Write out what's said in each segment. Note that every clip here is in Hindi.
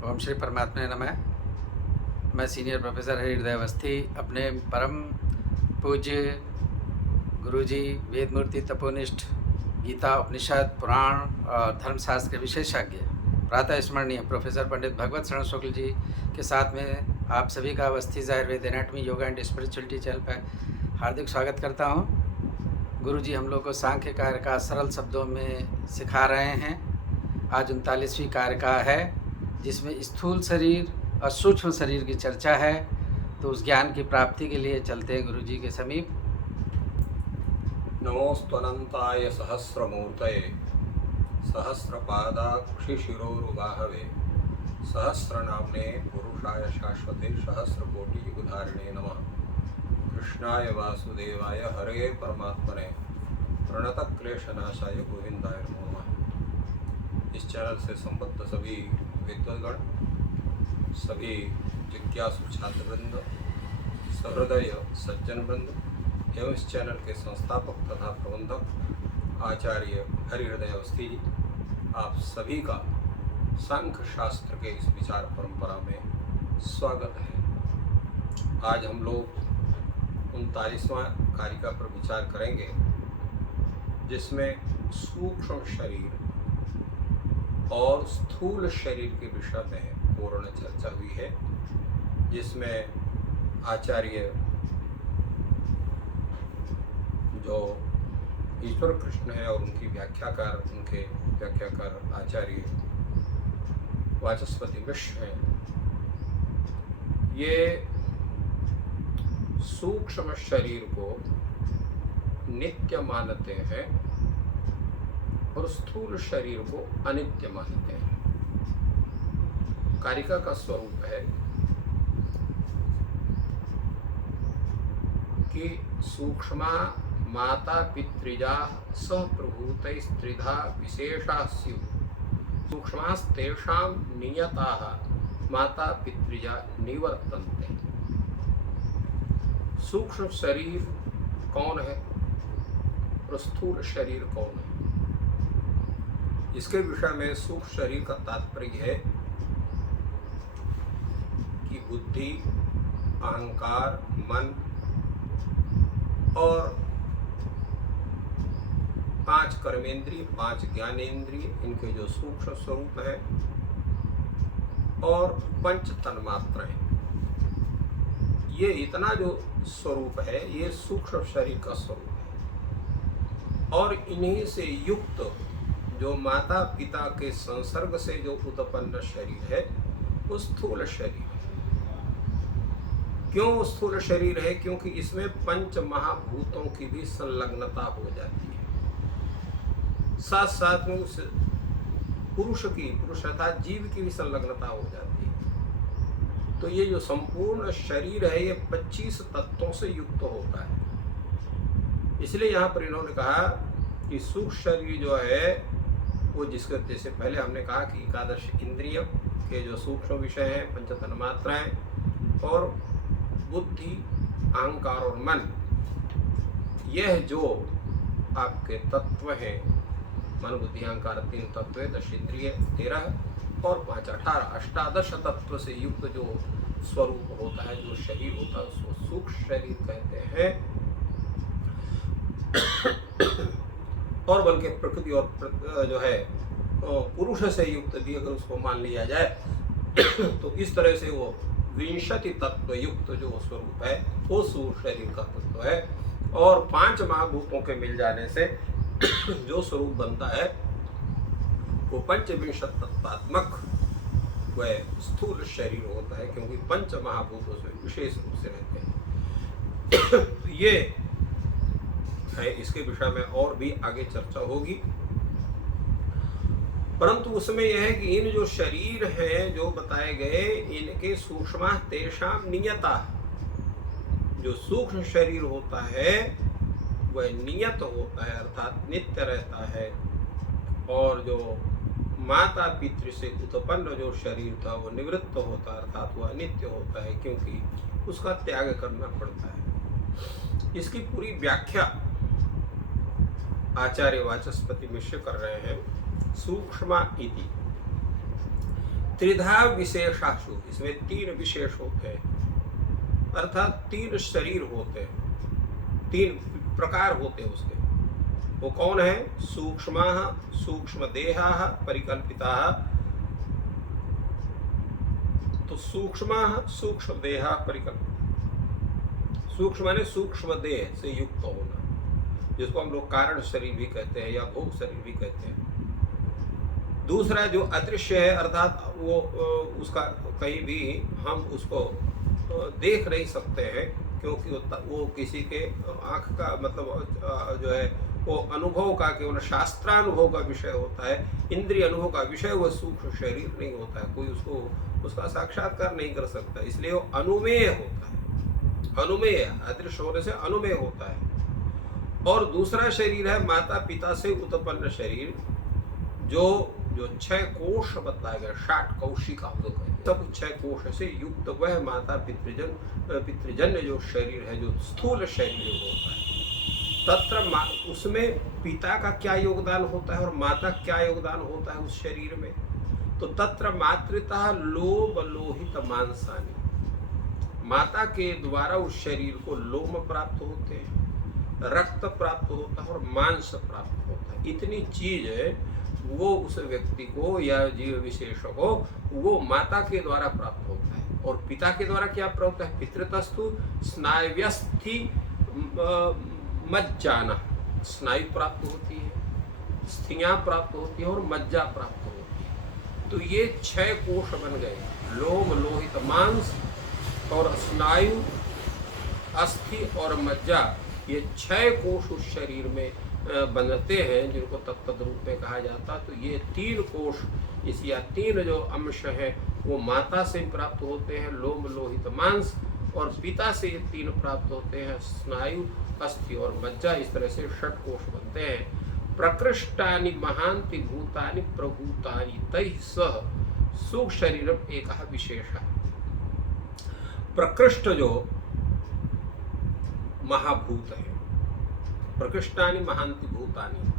ओम श्री परमात्मा नमः। मैं सीनियर प्रोफेसर हरिहृदय अवस्थी अपने परम पूज्य गुरुजी वेदमूर्ति तपोनिष्ठ गीता उपनिषद पुराण और धर्मशास्त्र के विशेषज्ञ प्रातः स्मरणीय प्रोफेसर पंडित भगवत शरण शुक्ल जी के साथ में आप सभी का Awasthi Ayurveda anatomy yoga and spirituality channel पर हार्दिक स्वागत करता हूँ। गुरुजी हम लोग को सांख्य कार्य का सरल शब्दों में सिखा रहे हैं। आज 39वीं कारिका है जिसमें स्थूल शरीर और सूक्ष्म शरीर की चर्चा है। तो उस ज्ञान की प्राप्ति के लिए चलते हैं गुरु जी के समीप। नमोस्तनंताय सहस्रमूर्तये सहस्रपादाक्षिशिरोरुबाहवे सहस्रनाम्ने पुरुषाय शाश्वते सहस्रकोटियुगधारिणे नमः। कृष्णाय वासुदेवाय हरे परमात्मने प्रणतक्लेशनाशाय गोविंदाय नमो नमः। इस चैनल से संबद्ध सभी विद्वद्गण, सभी जिज्ञासु छात्रवृंद, सहृदय सज्जन वृंद एवं इस चैनल के संस्थापक तथा प्रबंधक आचार्य हरिहृदय अवस्थी जी, आप सभी का सांख्य शास्त्र के इस विचार परंपरा में स्वागत है। आज हम लोग 39वां कारिका पर विचार करेंगे जिसमें सूक्ष्म शरीर और स्थूल शरीर के विषय में पूर्ण चर्चा हुई है, जिसमें आचार्य जो ईश्वर कृष्ण है और उनके व्याख्याकार आचार्य वाचस्पति मिश्र हैं, ये सूक्ष्म शरीर को नित्य मानते हैं और स्थूल शरीर को अनित्य मानते हैं। कारिका का स्वरूप है कि सूक्ष्मा माता पितृजा सप्रभूतैस्त्रिधा विशेषा स्युः सूक्ष्मास्तेषां नियताः माता पितृजा निवर्तन्ते। सूक्ष्म शरीर कौन है और स्थूल शरीर कौन है, इसके विषय में सूक्ष्म शरीर का तात्पर्य है कि बुद्धि, अहंकार, मन और 5 कर्मेंद्रिय, 5 ज्ञानेंद्रिय, इनके जो सूक्ष्म स्वरूप है, और 5 तन्मात्राएं, ये इतना जो स्वरूप है ये सूक्ष्म शरीर का स्वरूप है। और इन्हीं से युक्त जो माता पिता के संसर्ग से जो उत्पन्न शरीर है वो स्थूल शरीर है। क्यों स्थूल शरीर है? क्योंकि इसमें 5 महाभूतों की भी संलग्नता हो जाती है, साथ साथ में उस पुरुष अर्थात जीव की भी संलग्नता हो जाती है। तो ये जो संपूर्ण शरीर है ये 25 तत्वों से युक्त होता है। इसलिए यहाँ पर इन्होंने कहा कि सूक्ष्म शरीर जो है वो जिसके, जैसे पहले हमने कहा कि एकादश इंद्रिय के जो सूक्ष्म विषय हैं, 5 तन्मात्राएं और बुद्धि, अहंकार और मन, यह जो आपके तत्व हैं, मन बुद्धि अहंकार 3 तत्व, 10 इंद्रिय 13 और 5 18, अष्टादश तत्व से युक्त जो स्वरूप होता है, जो शरीर होता है, उसको सूक्ष्म शरीर कहते हैं। और बल्कि प्रकृति और जो है पुरुष से युक्त भी अगर उसको मान लिया जाए तो इस तरह से वो 20 तत्व युक्त जो स्वरूप है वो सूक्ष्म शरीर का तत्व है। और 5 महाभूतों के मिल जाने से जो स्वरूप बनता है वो 25 तत्वात्मक वह स्थूल शरीर होता है, क्योंकि 5 महाभूत उसमें विशेष रूप से रहते हैं। ये है, इसके विषय में और भी आगे चर्चा होगी, परंतु उसमें यह है कि इन जो शरीर हैं जो बताए गए, इनके सूक्ष्म तेषां नियता, जो सूक्ष्म शरीर होता है वह नियत होता है अर्थात नित्य रहता है, और जो माता पितृ से उत्पन्न जो शरीर था वो निवृत्त होता है अर्थात वह अनित्य होता है, क्योंकि उसका त्याग करना पड़ता है। इसकी पूरी व्याख्या आचार्य वाचस्पति मिश्र कर रहे हैं। सूक्ष्म इति त्रिधा विशेषाशु, इसमें 3 विशेष होते हैं, अर्थात 3 शरीर होते हैं, 3 प्रकार होते हैं उसके। वो कौन है? सूक्ष्मः, सूक्ष्मदेहाः, परिकल्पिताः। तो सूक्ष्मः, सूक्ष्मदेहाः, परिकल्पिताः। सूक्ष्म माने सूक्ष्म देह से युक्त होना, जिसको हम लोग कारण शरीर भी कहते हैं या भोग शरीर भी कहते हैं। दूसरा जो अदृश्य है, अर्थात वो उसका कहीं भी हम उसको देख नहीं सकते हैं, क्योंकि वो किसी के आँख का मतलब जो है वो अनुभव का, केवल शास्त्रानुभव का विषय होता है, इंद्रिय अनुभव का विषय वो सूक्ष्म शरीर नहीं होता है, कोई उसका साक्षात्कार नहीं कर सकता, इसलिए वो अनुमेय होता है। अनुमेय, अदृश्य होने से अनुमेय होता है। और दूसरा शरीर है माता पिता से उत्पन्न शरीर, जो 6 कोश बताया गया, 60 कौशिका हम लोग कहते हैं, सब 6 कोश से युक्त वह माता पितृजन्य जो शरीर है, जो स्थूल शरीर जो होता है, तत्र उसमें पिता का क्या योगदान होता है और माता क्या योगदान होता है उस शरीर में। तो तत्र मातृता लोभ लोहित मांसानि, माता के द्वारा उस शरीर को लोम प्राप्त होते हैं, रक्त प्राप्त होता है और मांस प्राप्त होता है। इतनी चीज वो उस व्यक्ति को या जीव विशेष को वो माता के द्वारा प्राप्त होता है। और पिता के द्वारा क्या प्राप्त है? पितृतस्तु स्नायुव्यस्थि मज्जाना, स्नायु प्राप्त होती है, स्थियां प्राप्त होती है और मज्जा प्राप्त होती है। तो ये 6 कोश बन गए, लोम लोहित मांस और स्नायु, अस्थि और मज्जा, ये 6 कोश उस शरीर में बनते हैं, जिनको तत्त रूप में कहा जाता। तो ये 3 कोश इस या 3 जो अंश हैं वो माता से प्राप्त होते हैं, लोम लोहित मांस, और पिता से ये 3 प्राप्त होते हैं, स्नायु, अस्थि और मज्जा। इस तरह से 6 कोश बनते हैं। प्रकृष्टानि महांति भूतानि प्रभूतानि तैः सह सूक्ष्म शरीरम एकः विशेषः। प्रकृष्ट जो महाभूत है, प्रकृष्टानि महांति भूतानि,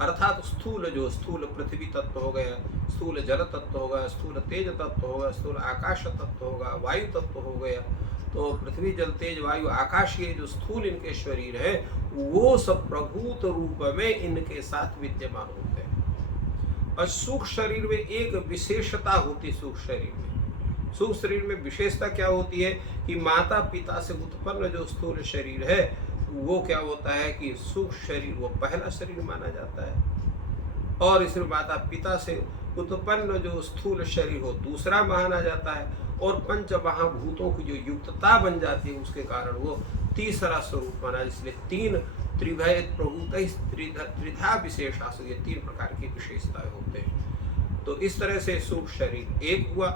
अर्थात स्थूल जो स्थूल पृथ्वी तत्व हो गया, स्थूल जल तत्व हो गया, स्थूल तेज तत्व होगा, स्थूल आकाश तत्व होगा, वायु तत्व हो गया। तो पृथ्वी जल तेज वायु आकाश के जो स्थूल इनके शरीर है वो सब प्रभूत रूप में इनके साथ विद्यमान होते हैं। और सूक्ष्म शरीर में एक विशेषता होती है। सूक्ष्म शरीर में, सूक्ष्म शरीर में विशेषता क्या होती है कि माता पिता से उत्पन्न जो स्थूल शरीर है वो क्या होता है कि सूक्ष्म शरीर वो पहला शरीर माना जाता है, और इसमें माता पिता से उत्पन्न जो स्थूल शरीर हो दूसरा माना जाता है, और पंच महाभूतों की जो युक्तता बन जाती है उसके कारण वो तीसरा स्वरूप माना। इसलिए 3 त्रिभय प्रभूत त्रिधा विशेषासु, ये 3 प्रकार की विशेषताएं होते हैं। तो इस तरह से सूक्ष्म शरीर एक हुआ,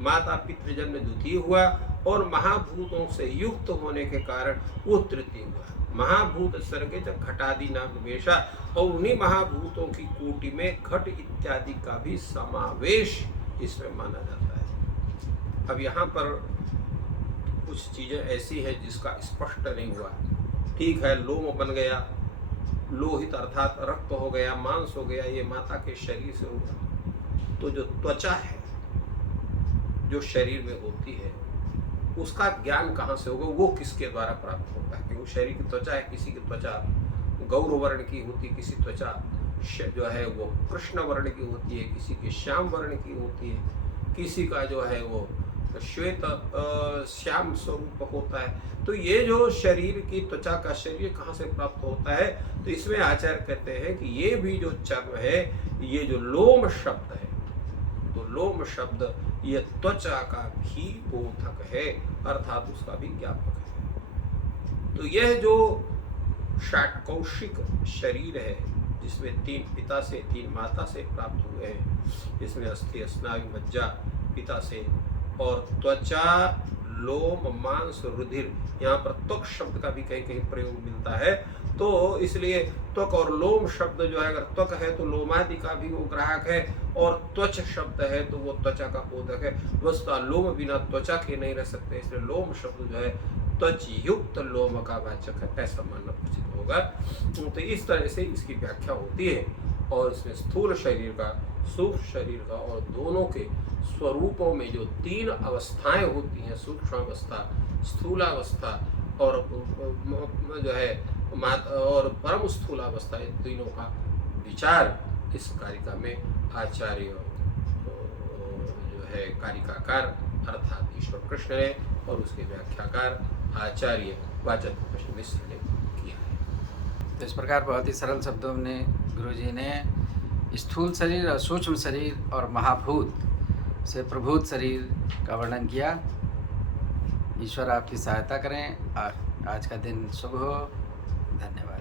माता पितृजन्य द्वितीय हुआ, और महाभूतों से युक्त होने के कारण वो तृतीय हुआ। महाभूत सर्गे घटादि नाम निवेशा, और उन्हीं महाभूतों की कोटि में घट इत्यादि का भी समावेश इसमें माना जाता है। अब यहाँ पर कुछ चीजें ऐसी है जिसका स्पष्ट नहीं हुआ। ठीक है, लोम बन गया, लोहित अर्थात रक्त हो गया, मांस हो गया, ये माता के शरीर से हुआ। तो जो त्वचा है जो शरीर में होती है उसका ज्ञान कहाँ से होगा, वो किसके द्वारा प्राप्त होता है? क्योंकि शरीर की त्वचा है, किसी की त्वचा गौर वर्ण की होती है, किसी त्वचा जो है वो कृष्ण वर्ण की होती है, किसी की श्याम वर्ण की होती है, किसी का जो है वो श्वेत श्याम स्वरूप होता है। तो ये जो शरीर की त्वचा का शरीर कहाँ से प्राप्त होता है? तो इसमें आचार्य कहते हैं कि ये भी जो चर्म है, ये जो लोम शब्द है, तो लोम शब्द ये त्वचा का भी बोधक है, अर्थात उसका भी ज्ञापक है। तो यह जो षाट्कौशिक शरीर है जिसमें 3 पिता से 3 माता से प्राप्त हुए हैं, इसमें अस्थि स्नायु मज्जा पिता से, और त्वचा लोम मांस रुधिर, यहाँ पर त्वक शब्द का भी कहीं कहीं प्रयोग मिलता है। तो इसलिए त्वक और लोम शब्द जो है, अगर त्वक है तो लोमादि का भी वो ग्राहक है, और त्वच शब्द है तो वो त्वचा का बोधक है। वस्तुतः लोम बिना त्वचा के नहीं रह सकते, इसलिए लोम शब्द जो है त्वच युक्त लोम का वाचक है, ऐसा मानना उचित होगा। तो इस तरह से इसकी व्याख्या होती है। और इसमें स्थूल शरीर का, सूक्ष्म शरीर का और दोनों के स्वरूपों में जो तीन अवस्थाएं होती हैं, सूक्ष्म अवस्था, स्थूलावस्था और जो है और परम स्थूलावस्था, इन तीनों का विचार इस कारिका में आचार्य जो है कारिकाकार अर्थात ईश्वर कृष्ण ने और उसके व्याख्याकार आचार्य वाचस्पति मिश्र ने किया है। तो इस प्रकार बहुत ही सरल शब्दों में गुरुजी ने स्थूल शरीर और सूक्ष्म शरीर और महाभूत से प्रभूत शरीर का वर्णन किया। ईश्वर आपकी सहायता करें। आज का दिन शुभ हो। धन्यवाद।